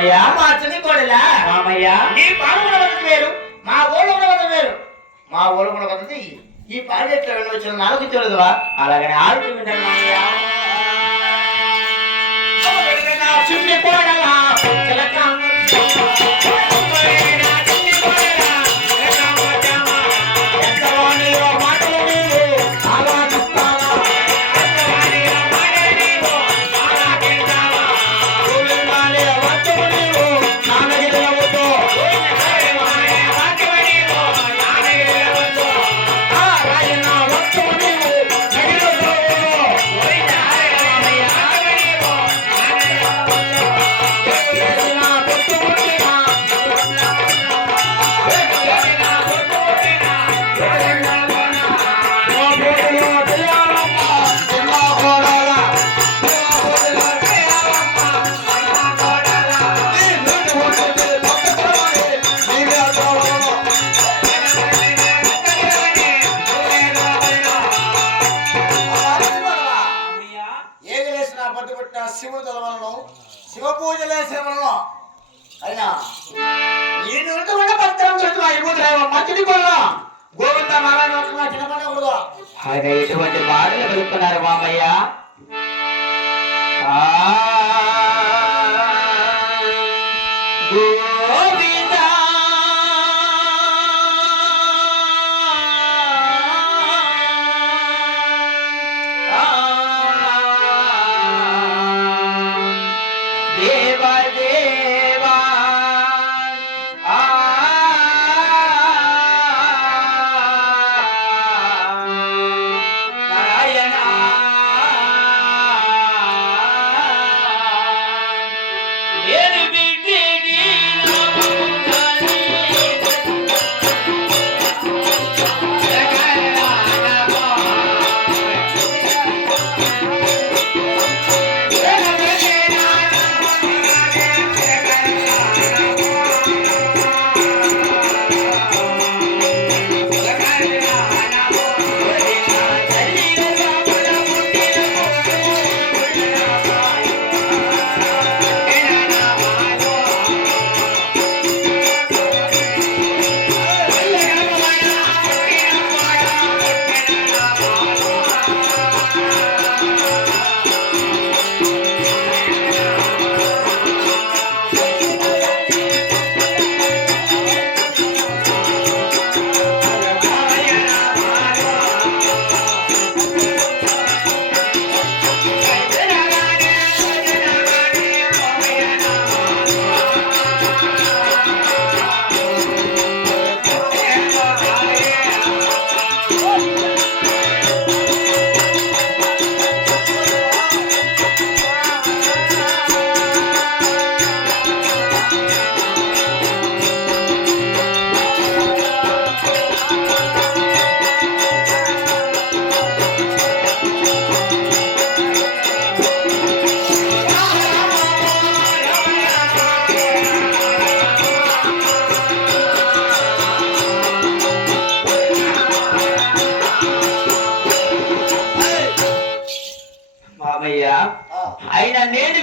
అయ్యా మా చిన్ని కోడలా మామయ్య ఈ పాలకుల పద్ధతి వేరు మా ఊళ్ళో ఉన్న పద్ధతి వేరు మా ఊళ్ళో ఉన్న పద్ధతి ఈ పాలెట్లో వెళ్ళి వచ్చిన నాలుగు తెలియదువా అలాగనే ఆడుతూ వింటాను మామయ్య చిన్ని కోడలా శివుడు తలవలను శివ పూజలు చేసేవలను అయినా నేను పత్రం మంచిది కొల్లా గోవింద నారాయణ చిన్నపడకూడదు ఆయన ఎటువంటి మాటలు కలుపుతున్నారు మామయ్య అయినా నేను